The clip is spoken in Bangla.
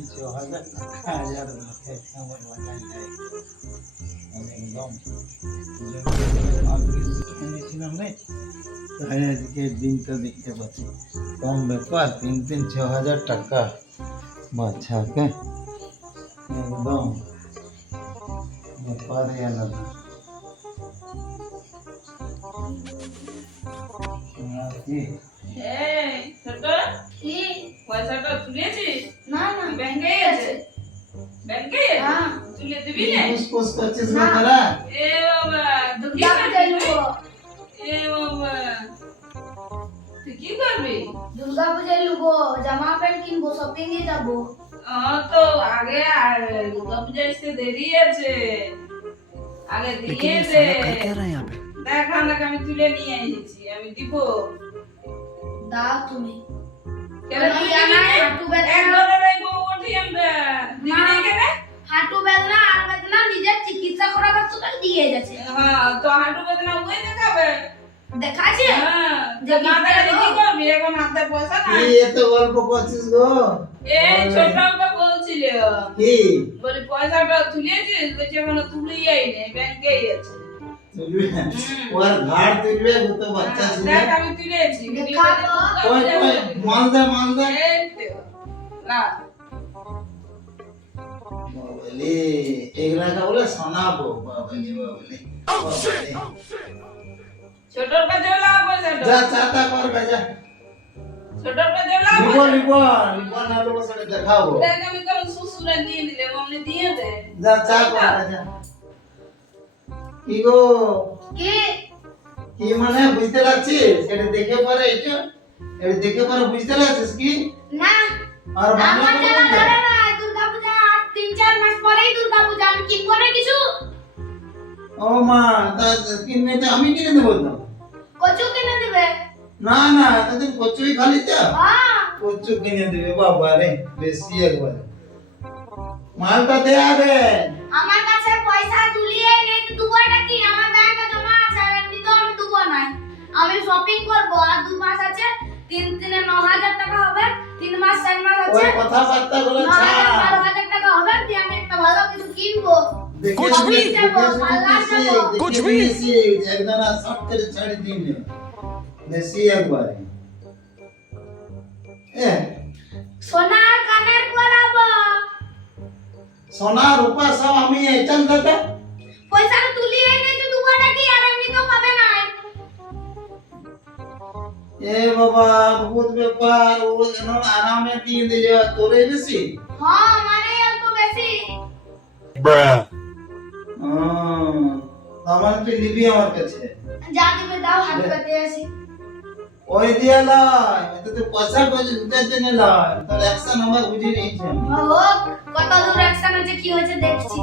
3-4 হাজার টাকা আমার বাজার যায় একদম কিনেছিলাম রে তাই আজকে দিনটা দেখতে পাচ্ছি কম ব্যাপার 3-6 হাজার টাকা বাচ্চাকে একদম ব্যাপারে আলাদা পয়সাটা তুলেছিস? না না ব্যাংকে আছে। ব্যাংকে? হ্যাঁ। তুলে দিবি না? পুষ্পুস করছিস না তারা এ বাবা, দুর্গা পূজায় নেবো। এ বাবা, তুই কি করবি? দুর্গা পূজায় নেবো, জামা প্যান্ট কিনবো, শপিং এ যাবো। তো আগে দুর্গা পূজা আসতে দেরি আছে, আগে দিয়ে দে। দেখ আমাকে আমি তুলে নিয়ে এসেছি, আমি দিব। দাও তুমি। কেন তুই ইয়া দিবি না, না? হাঁটু ব্যথা। এক ঘরে বউ উঠি আমরা, দিবি না কেন? হাঁটু বেদনা আর বেদনা নিজের চিকিৎসা করাবার তো দিয়ে যাচ্ছে। হ্যাঁ, তো হাঁটু বেদনা ওই দেখাবে। দেখাছে? হ্যাঁ, যে যে মাথা বিদ্যা কি গো। করবি এখন হাতে পয়সা নাই। কি এত গল্প করছিস গো এই ছোটটা বলছিল, কি বলি পয়সাটা তুলেছিস? বলছে এখনো তুলিয়াই নেই, ব্যাংকেই আছে। তুলবে ওর ঘাড় তুলবে ও তো বাচ্চা ছিল দেখ আমি তুলেছি। দেখাবো। ওই মাল দে এই তো, না বাবলি এগুলা কা বলে শোনাবো বাবলি ছোটর কাছে লাভ পয়সাটা। যা চাতা কর যা ছোটর কাছে লাভ লিবো না লোক সাথে দেখাবো দেখ আমি কোন শ্বশুরে দিয়ে দিলে মনে দিয়ে দে। যা চা কর যা কি গো কি? কি মানে বুঝতে লাগছিস এটা দেখে পরে বুঝতে লাগছিস কি না, আর বাংলা আমার জানা বলতে ধরে না, দুর্গা পূজা আর 3-4 মাস পরেই দুর্গা পূজা, আমি কিনবো না কিছু। ও মা তা কিনবে তো আমি কিনে দেবো তো কচু কিনে দিবে? না তোদের কচুই খালি চা হ্যাঁ। কচু কিনে দেবে বাবা রে বেশি একবারে মালটা দে আগে আমার কাছে পয়সা তুলিয়ে নেই তো দুবাইটা কি আমার ব্যাংকে জমা আছে, আর এমনি তো আমি দুবো না। আমি শপিং করব আর 2 মাস আছে, 3 9,000 টাকা হবে, 3 মাস 4 মাস ওই আছে, কথাবার্তা গুলো 9,000 ছাড় 12,000 টাকা হবে, দিয়ে আমি একটা ভালো কিছু কিনবো। कुछ भी कुछ भी একদম সব করে ছাড়ি দিন বেশি একবারে এ সোনার কানের পরাবো। সোনা রূপা সব আমি এইটান দাদা পয়সা তুলিয়ে নেই তো দুবাইটা কি আর এমনি তো পাবে না। এ বাবা বহুত ব্যাপার ও যেন আরামে দিয়ে দিলে তোরে বেশি হ্যাঁ মানে অল্প বেশি। আমার তুই নিবি আমার কাছে যা দিবে দাও, হাত পেতে আসি। ওই দিয়ে লয় তো তুই পয়সা কই দিতে জেনে লয় তোর অ্যাকশন আমরা বুঝি নিয়েছি হোক, কত দূর অ্যাকশন হচ্ছে কি হয়েছে দেখছি।